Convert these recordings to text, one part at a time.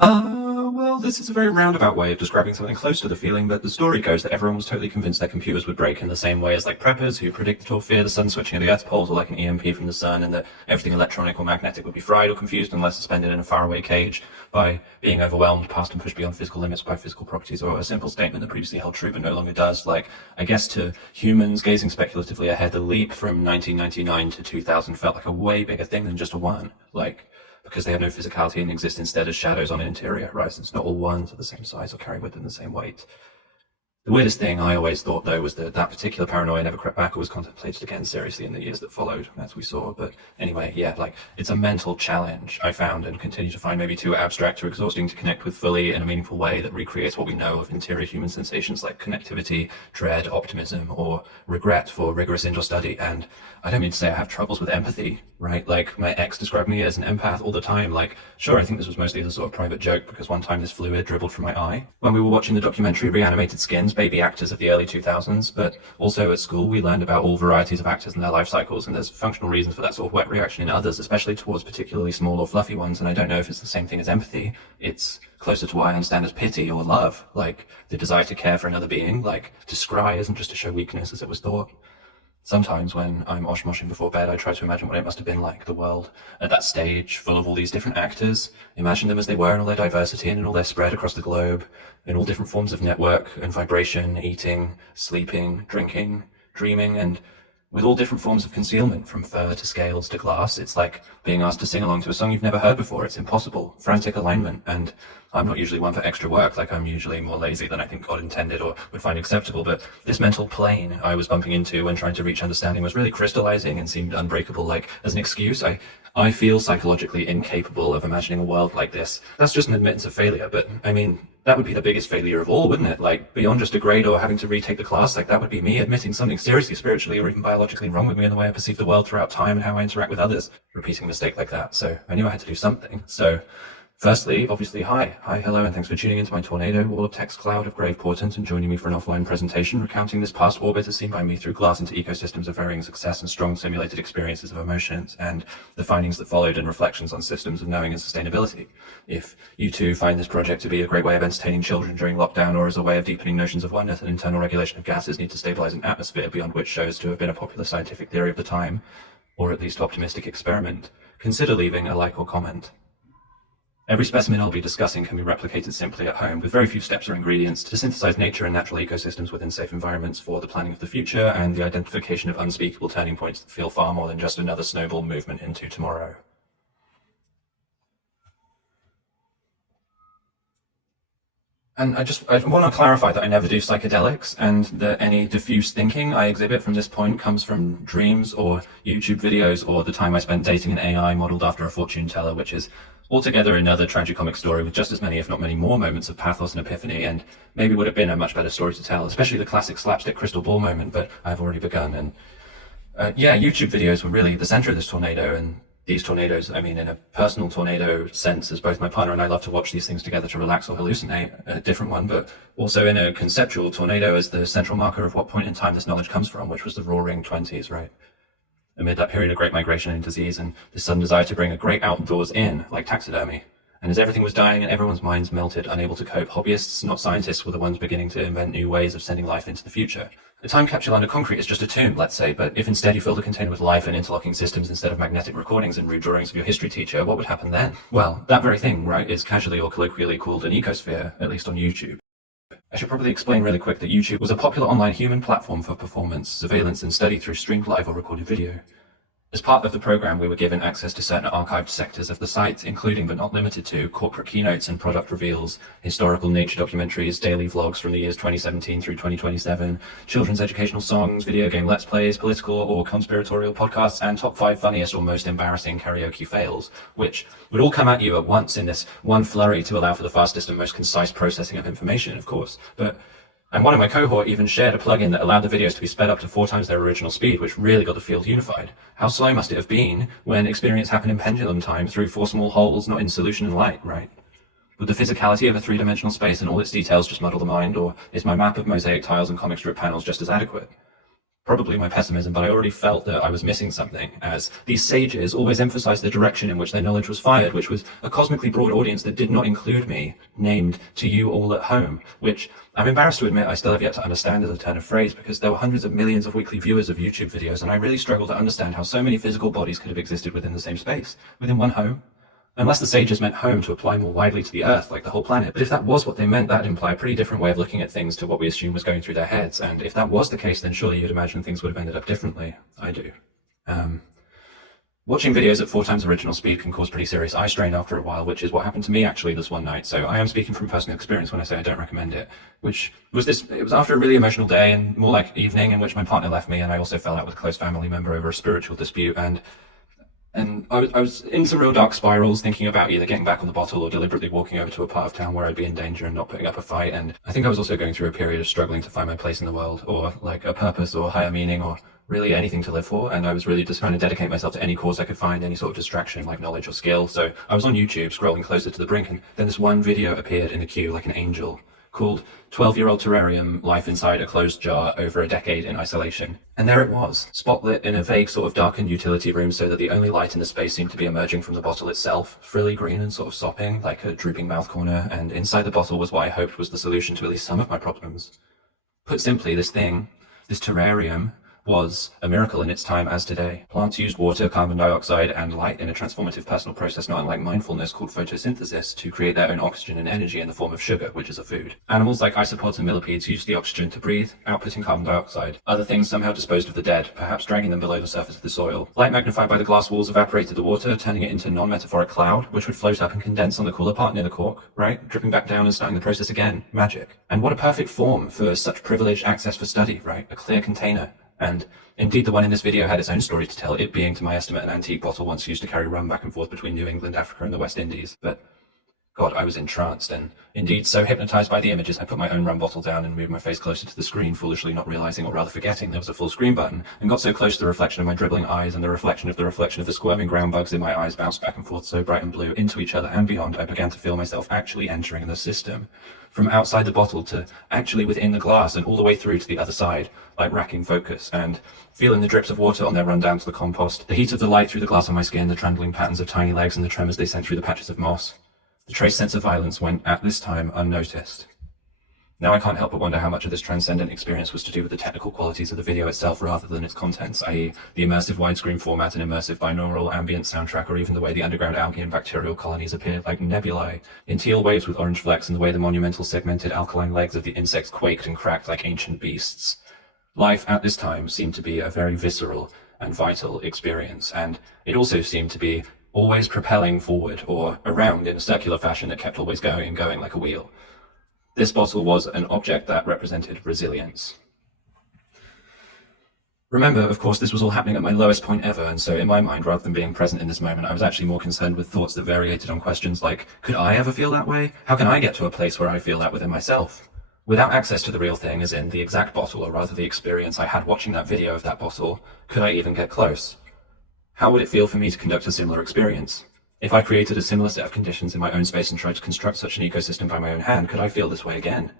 Well, this is a very roundabout way of describing something close to the feeling, but the story goes that everyone was totally convinced their computers would break in the same way as like preppers who predicted or feared the sun switching at the Earth poles or like an EMP from the sun, and that everything electronic or magnetic would be fried or confused unless suspended in a faraway cage by being overwhelmed, passed and pushed beyond physical limits by physical properties, or a simple statement that previously held true but no longer does. Like, I guess to humans gazing speculatively ahead, the leap from 1999 to 2000 felt like a way bigger thing than just a one. Like, because they have no physicality and exist instead as shadows on an interior horizons. Not all ones are the same size or carry with them the same weight. The weirdest thing I always thought, though, was that that particular paranoia never crept back or was contemplated again seriously in the years that followed, as we saw. But anyway, yeah, like, it's a mental challenge I found and continue to find maybe too abstract or exhausting to connect with fully in a meaningful way that recreates what we know of interior human sensations like connectivity, dread, optimism, or regret for rigorous indoor study. And I don't mean to say I have troubles with empathy, right? Like, my ex described me as an empath all the time. Like, sure, I think this was mostly the sort of private joke because one time this fluid dribbled from my eye when we were watching the documentary Reanimated Skins, baby actors of the early 2000s, but also at school we learned about all varieties of actors and their life cycles, and there's functional reasons for that sort of wet reaction in others, especially towards particularly small or fluffy ones. And I don't know if it's the same thing as empathy. It's closer to what I understand as pity or love, like the desire to care for another being. Like, to scry isn't just to show weakness as it was thought. Sometimes when I'm osh-moshing before bed, I try to imagine what it must have been like, the world at that stage, full of all these different actors. Imagine them as they were in all their diversity and in all their spread across the globe, in all different forms of network and vibration, eating, sleeping, drinking, dreaming, and with all different forms of concealment, from fur to scales to glass. It's like being asked to sing along to a song you've never heard before. It's impossible. Frantic alignment. And I'm not usually one for extra work. Like, I'm usually more lazy than I think God intended or would find acceptable. But this mental plane I was bumping into when trying to reach understanding was really crystallizing and seemed unbreakable. Like, as an excuse, I feel psychologically incapable of imagining a world like this. That's just an admittance of failure. But I mean, that would be the biggest failure of all, wouldn't it? Like, beyond just a grade or having to retake the class, like, that would be me admitting something seriously spiritually or even biologically wrong with me in the way I perceive the world throughout time and how I interact with others. Repeating a mistake like that. So I knew I had to do something. So firstly, obviously, hi, hello, and thanks for tuning into my tornado wall of text cloud of grave portent and joining me for an offline presentation recounting this past orbit as seen by me through glass into ecosystems of varying success and strong simulated experiences of emotions, and the findings that followed and reflections on systems of knowing and sustainability. If you too find this project to be a great way of entertaining children during lockdown, or as a way of deepening notions of oneness and internal regulation of gases need to stabilize an atmosphere beyond which shows to have been a popular scientific theory of the time, or at least optimistic experiment, consider leaving a like or comment. Every specimen I'll be discussing can be replicated simply at home, with very few steps or ingredients, to synthesize nature and natural ecosystems within safe environments for the planning of the future and the identification of unspeakable turning points that feel far more than just another snowball movement into tomorrow. And I want to clarify that I never do psychedelics, and that any diffuse thinking I exhibit from this point comes from dreams or YouTube videos or the time I spent dating an AI modeled after a fortune teller, which is altogether another tragicomic story with just as many, if not many more, moments of pathos and epiphany, and maybe would have been a much better story to tell, especially the classic slapstick crystal ball moment, but I've already begun. And yeah, YouTube videos were really the center of this tornado, and these tornadoes, I mean, in a personal tornado sense, as both my partner and I love to watch these things together to relax or hallucinate, a different one, but also in a conceptual tornado as the central marker of what point in time this knowledge comes from, which was the roaring 20s, right? Amid that period of great migration and disease and this sudden desire to bring a great outdoors in, like taxidermy. And as everything was dying and everyone's minds melted, unable to cope, hobbyists, not scientists, were the ones beginning to invent new ways of sending life into the future. A time capsule under concrete is just a tomb, let's say, but if instead you filled the container with life and interlocking systems instead of magnetic recordings and rude drawings of your history teacher, what would happen then? Well, that very thing, right, is casually or colloquially called an ecosphere, at least on YouTube. I should probably explain really quick that YouTube was a popular online human platform for performance, surveillance, and study through streamed live or recorded video. As part of the program, we were given access to certain archived sectors of the site, including but not limited to corporate keynotes and product reveals, historical nature documentaries, daily vlogs from the years 2017 through 2027, children's educational songs, video game let's plays, political or conspiratorial podcasts, and top 5 funniest or most embarrassing karaoke fails, which would all come at you at once in this one flurry to allow for the fastest and most concise processing of information, of course. And one of my cohort even shared a plugin that allowed the videos to be sped up to 4 times their original speed, which really got the field unified. How slow must it have been when experience happened in pendulum time through 4 small holes not in solution and light, right? Would the physicality of a 3-dimensional space and all its details just muddle the mind, or is my map of mosaic tiles and comic strip panels just as adequate? probably my pessimism, but I already felt that I was missing something, as these sages always emphasized the direction in which their knowledge was fired, which was a cosmically broad audience that did not include me, named to you all at home, which I'm embarrassed to admit I still have yet to understand as a turn of phrase, because there were hundreds of millions of weekly viewers of YouTube videos, and I really struggle to understand how so many physical bodies could have existed within the same space, within one home. Unless the sages meant home to apply more widely to the Earth, like the whole planet. But if that was what they meant, that'd imply a pretty different way of looking at things to what we assume was going through their heads. And if that was the case, then surely you'd imagine things would have ended up differently. I do. Watching videos at 4 times original speed can cause pretty serious eye strain after a while, which is what happened to me actually this one night. So I am speaking from personal experience when I say I don't recommend it, it was after a really emotional day and more like evening in which my partner left me, and I also fell out with a close family member over a spiritual dispute, and I was in some real dark spirals, thinking about either getting back on the bottle or deliberately walking over to a part of town where I'd be in danger and not putting up a fight. And I think I was also going through a period of struggling to find my place in the world, or like a purpose or higher meaning, or really anything to live for. And I was really just trying to dedicate myself to any cause I could find, any sort of distraction like knowledge or skill. So I was on YouTube scrolling closer to the brink, and then this one video appeared in the queue like an angel, called 12-Year-Old Terrarium, Life Inside a Closed Jar Over a Decade in Isolation. And there it was, spotlit in a vague sort of darkened utility room so that the only light in the space seemed to be emerging from the bottle itself, frilly green and sort of sopping, like a drooping mouth corner, and inside the bottle was what I hoped was the solution to at least some of my problems. Put simply, this terrarium, was a miracle in its time as today. Plants used water, carbon dioxide, and light in a transformative personal process not unlike mindfulness called photosynthesis to create their own oxygen and energy in the form of sugar, which is a food. Animals like isopods and millipedes used the oxygen to breathe, outputting carbon dioxide. Other things somehow disposed of the dead, perhaps dragging them below the surface of the soil. Light magnified by the glass walls evaporated the water, turning it into non-metaphoric cloud, which would float up and condense on the cooler part near the cork, right? Dripping back down and starting the process again. Magic. And what a perfect form for such privileged access for study, right? A clear container. And indeed the one in this video had its own story to tell, it being, to my estimate, an antique bottle once used to carry rum back and forth between New England, Africa, and the West Indies. But God, I was entranced, and indeed so hypnotized by the images, I put my own rum bottle down and moved my face closer to the screen, foolishly not realizing, or rather forgetting, there was a full screen button, and got so close to the reflection of my dribbling eyes and the reflection of the squirming ground bugs in my eyes bounced back and forth so bright and blue into each other and beyond, I began to feel myself actually entering the system. From outside the bottle to actually within the glass and all the way through to the other side, like racking focus, and feeling the drips of water on their run down to the compost, the heat of the light through the glass on my skin, the trundling patterns of tiny legs and the tremors they sent through the patches of moss. The trace sense of violence went, at this time, unnoticed. Now I can't help but wonder how much of this transcendent experience was to do with the technical qualities of the video itself rather than its contents, i.e. the immersive widescreen format and immersive binaural ambient soundtrack, or even the way the underground algae and bacterial colonies appeared like nebulae in teal waves with orange flecks, and the way the monumental segmented alkaline legs of the insects quaked and cracked like ancient beasts. Life at this time seemed to be a very visceral and vital experience, and it also seemed to be always propelling forward or around in a circular fashion that kept always going and going like a wheel. This bottle was an object that represented resilience. Remember, of course, this was all happening at my lowest point ever, and so in my mind, rather than being present in this moment, I was actually more concerned with thoughts that variated on questions like, could I ever feel that way? How can I get to a place where I feel that within myself? Without access to the real thing, as in the exact bottle, or rather the experience I had watching that video of that bottle, could I even get close? How would it feel for me to conduct a similar experience? If I created a similar set of conditions in my own space and tried to construct such an ecosystem by my own hand, could I feel this way again?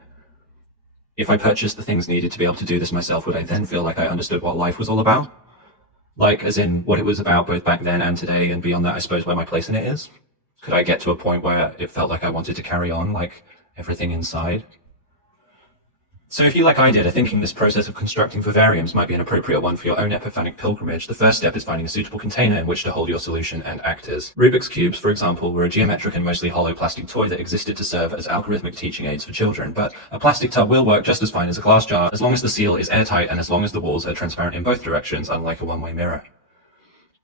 If I purchased the things needed to be able to do this myself, would I then feel like I understood what life was all about? Like, as in, what it was about both back then and today, and beyond that, I suppose, where my place in it is? Could I get to a point where it felt like I wanted to carry on, like everything inside? So if you, like I did, are thinking this process of constructing vivariums might be an appropriate one for your own epiphanic pilgrimage, the first step is finding a suitable container in which to hold your solution and actors. Rubik's Cubes, for example, were a geometric and mostly hollow plastic toy that existed to serve as algorithmic teaching aids for children, but a plastic tub will work just as fine as a glass jar, as long as the seal is airtight and as long as the walls are transparent in both directions, unlike a one-way mirror.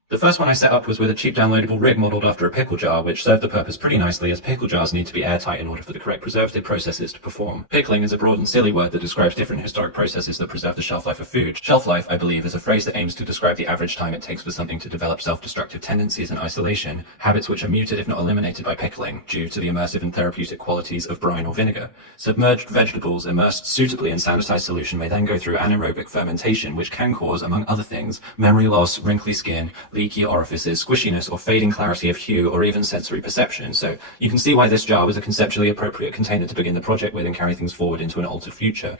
The first one I set up was with a cheap downloadable rig modelled after a pickle jar, which served the purpose pretty nicely as pickle jars need to be airtight in order for the correct preservative processes to perform. Pickling is a broad and silly word that describes different historic processes that preserve the shelf life of food. Shelf life, I believe, is a phrase that aims to describe the average time it takes for something to develop self-destructive tendencies and isolation, habits which are muted if not eliminated by pickling, due to the immersive and therapeutic qualities of brine or vinegar. Submerged vegetables immersed suitably in sanitized solution may then go through anaerobic fermentation, which can cause, among other things, memory loss, wrinkly skin, leaky orifices, squishiness or fading clarity of hue, or even sensory perception. So you can see why this jar was a conceptually appropriate container to begin the project with and carry things forward into an altered future.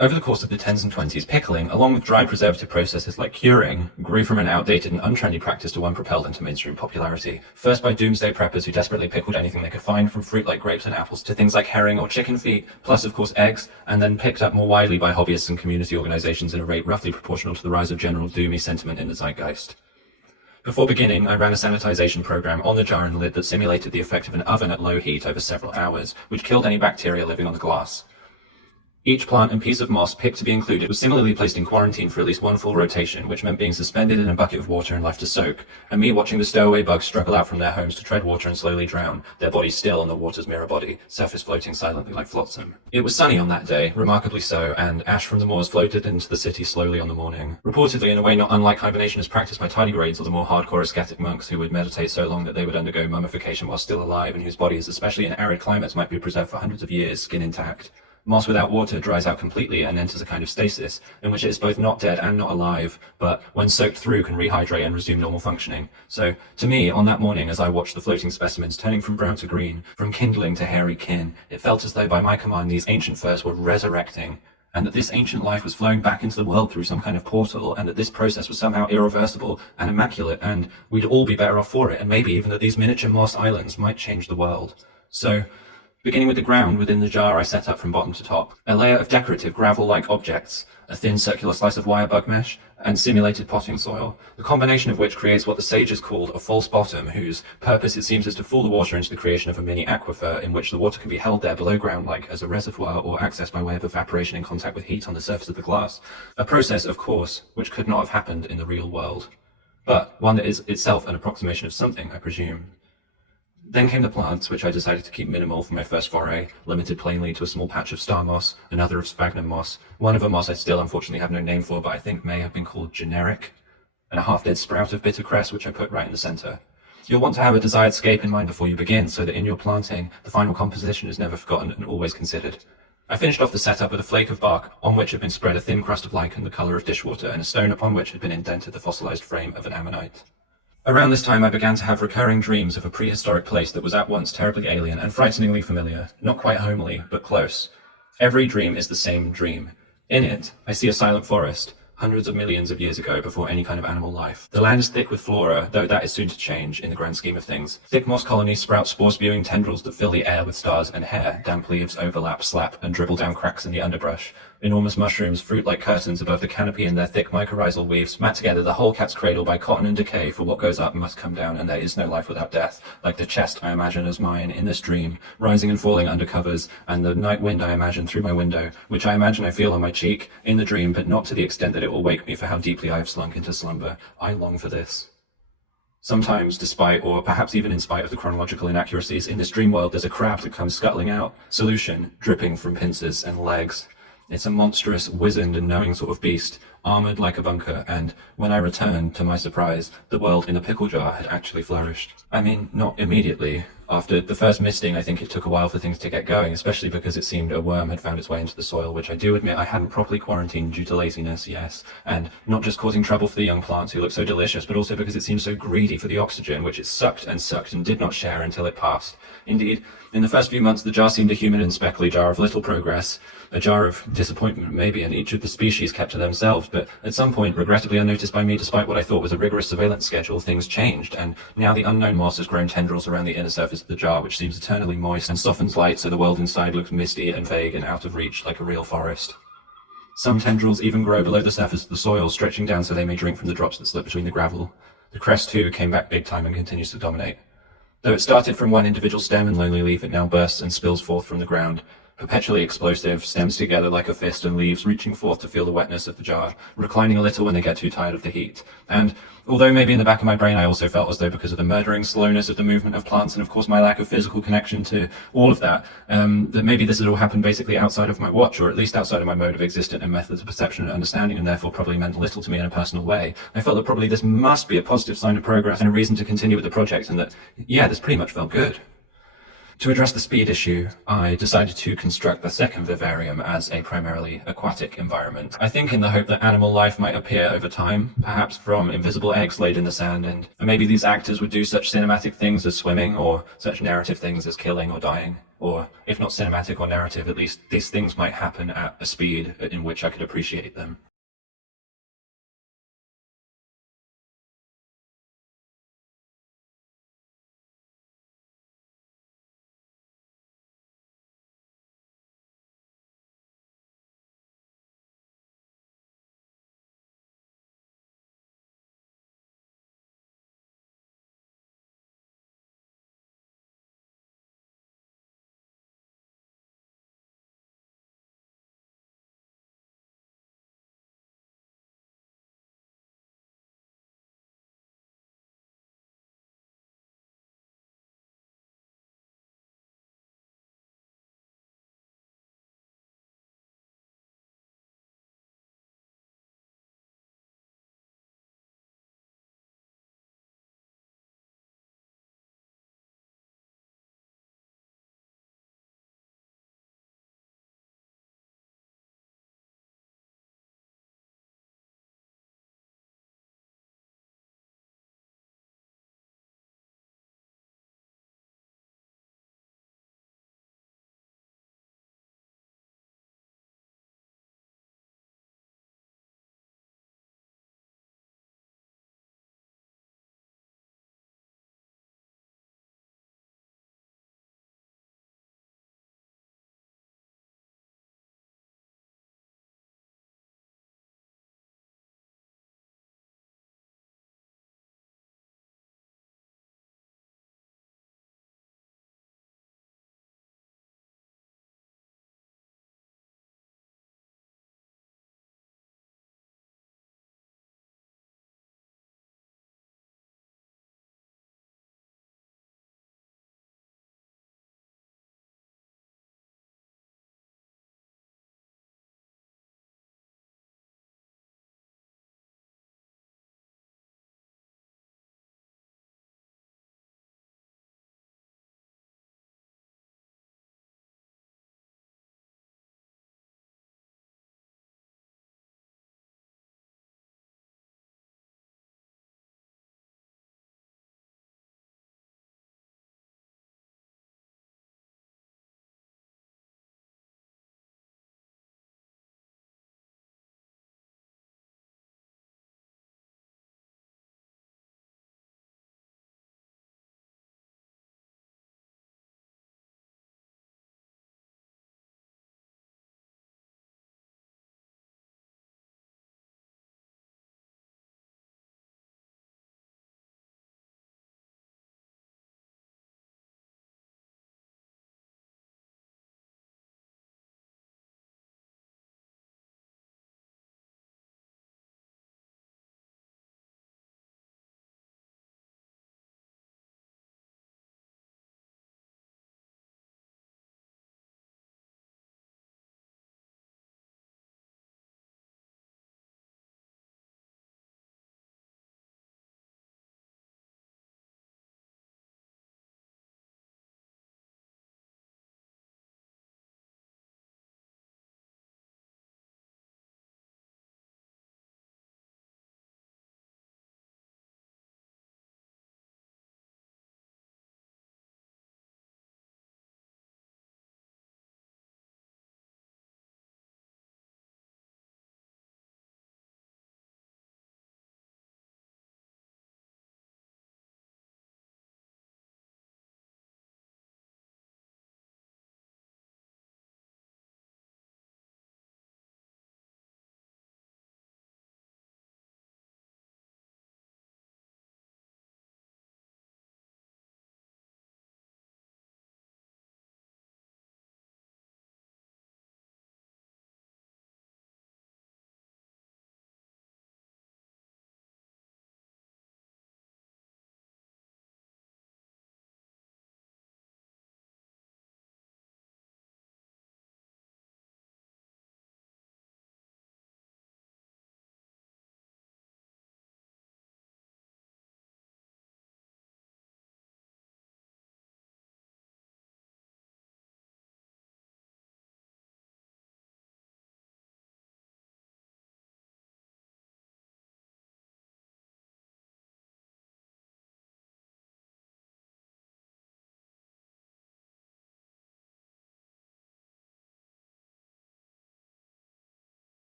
Over the course of the 10s and 20s, pickling, along with dry preservative processes like curing, grew from an outdated and untrendy practice to one propelled into mainstream popularity. First by doomsday preppers who desperately pickled anything they could find, from fruit like grapes and apples to things like herring or chicken feet, plus of course eggs, and then picked up more widely by hobbyists and community organizations at a rate roughly proportional to the rise of general doomy sentiment in the zeitgeist. Before beginning, I ran a sanitization program on the jar and lid that simulated the effect of an oven at low heat over several hours, which killed any bacteria living on the glass. Each plant and piece of moss picked to be included was similarly placed in quarantine for at least one full rotation, which meant being suspended in a bucket of water and left to soak, and me watching the stowaway bugs struggle out from their homes to tread water and slowly drown, their bodies still on the water's mirror body, surface floating silently like flotsam. It was sunny on that day, remarkably so, and ash from the moors floated into the city slowly on the morning. Reportedly in a way not unlike hibernation as practiced by tardigrades or the more hardcore ascetic monks who would meditate so long that they would undergo mummification while still alive, and whose bodies, especially in arid climates, might be preserved for hundreds of years, skin intact. Moss without water dries out completely and enters a kind of stasis, in which it is both not dead and not alive, but when soaked through can rehydrate and resume normal functioning. So, to me, on that morning, as I watched the floating specimens turning from brown to green, from kindling to hairy kin, it felt as though by my command these ancient furs were resurrecting, and that this ancient life was flowing back into the world through some kind of portal, and that this process was somehow irreversible and immaculate, and we'd all be better off for it, and maybe even that these miniature moss islands might change the world. So, beginning with the ground within the jar I set up from bottom to top, a layer of decorative gravel-like objects, a thin circular slice of wire bug mesh, and simulated potting soil, the combination of which creates what the sages called a false bottom, whose purpose it seems is to fool the water into the creation of a mini aquifer in which the water can be held there below ground like as a reservoir or accessed by way of evaporation in contact with heat on the surface of the glass. A process, of course, which could not have happened in the real world, but one that is itself an approximation of something, I presume. Then came the plants, which I decided to keep minimal for my first foray, limited plainly to a small patch of star moss, another of sphagnum moss, one of a moss I still unfortunately have no name for, but I think may have been called generic, and a half-dead sprout of bitter cress, which I put right in the center. You'll want to have a desired scape in mind before you begin, so that in your planting, the final composition is never forgotten and always considered. I finished off the setup with a flake of bark on which had been spread a thin crust of lichen the color of dishwater, and a stone upon which had been indented the fossilized frame of an ammonite. Around this time I began to have recurring dreams of a prehistoric place that was at once terribly alien and frighteningly familiar, not quite homely, but close. Every dream is the same dream. In it, I see a silent forest, hundreds of millions of years ago before any kind of animal life. The land is thick with flora, though that is soon to change in the grand scheme of things. Thick moss colonies sprout spore-spewing tendrils that fill the air with stars and hair. Damp leaves overlap, slap, and dribble down cracks in the underbrush. Enormous mushrooms fruit like curtains above the canopy in their thick mycorrhizal weaves, mat together the whole cat's cradle by cotton and decay, for what goes up must come down, and there is no life without death, like the chest I imagine as mine in this dream, rising and falling under covers, and the night wind I imagine through my window, which I imagine I feel on my cheek, in the dream, but not to the extent that it will wake me for how deeply I have slunk into slumber. I long for this. Sometimes, despite, or perhaps even in spite of the chronological inaccuracies, in this dream world there's a crab that comes scuttling out, solution, dripping from pincers and legs. It's a monstrous, wizened and knowing sort of beast, armoured like a bunker, and when I returned, to my surprise, the world in the pickle jar had actually flourished. I mean, not immediately. After the first misting, I think it took a while for things to get going, especially because it seemed a worm had found its way into the soil, which I do admit I hadn't properly quarantined due to laziness, yes, and not just causing trouble for the young plants who look so delicious, but also because it seemed so greedy for the oxygen, which it sucked and did not share until it passed. Indeed, in the first few months, the jar seemed a humid and speckly jar of little progress, a jar of disappointment maybe, and each of the species kept to themselves, but at some point, regrettably unnoticed by me despite what I thought was a rigorous surveillance schedule, things changed, and now the unknown moss has grown tendrils around the inner surface of the jar, which seems eternally moist and softens light so the world inside looks misty and vague and out of reach like a real forest. Some tendrils even grow below the surface of the soil, stretching down so they may drink from the drops that slip between the gravel. The cress too came back big time and continues to dominate. Though it started from one individual stem and lonely leaf, it now bursts and spills forth from the ground. Perpetually explosive, stems together like a fist and leaves reaching forth to feel the wetness of the jar, reclining a little when they get too tired of the heat. And although maybe in the back of my brain I also felt as though because of the murdering slowness of the movement of plants and of course my lack of physical connection to all of that, that maybe this had all happened basically outside of my watch, or at least outside of my mode of existence and methods of perception and understanding, and therefore probably meant little to me in a personal way. I felt that probably this must be a positive sign of progress and a reason to continue with the project, and that, yeah, this pretty much felt good. To address the speed issue, I decided to construct the second vivarium as a primarily aquatic environment. I think in the hope that animal life might appear over time, perhaps from invisible eggs laid in the sand, and maybe these actors would do such cinematic things as swimming, or such narrative things as killing or dying. Or, if not cinematic or narrative, at least these things might happen at a speed in which I could appreciate them.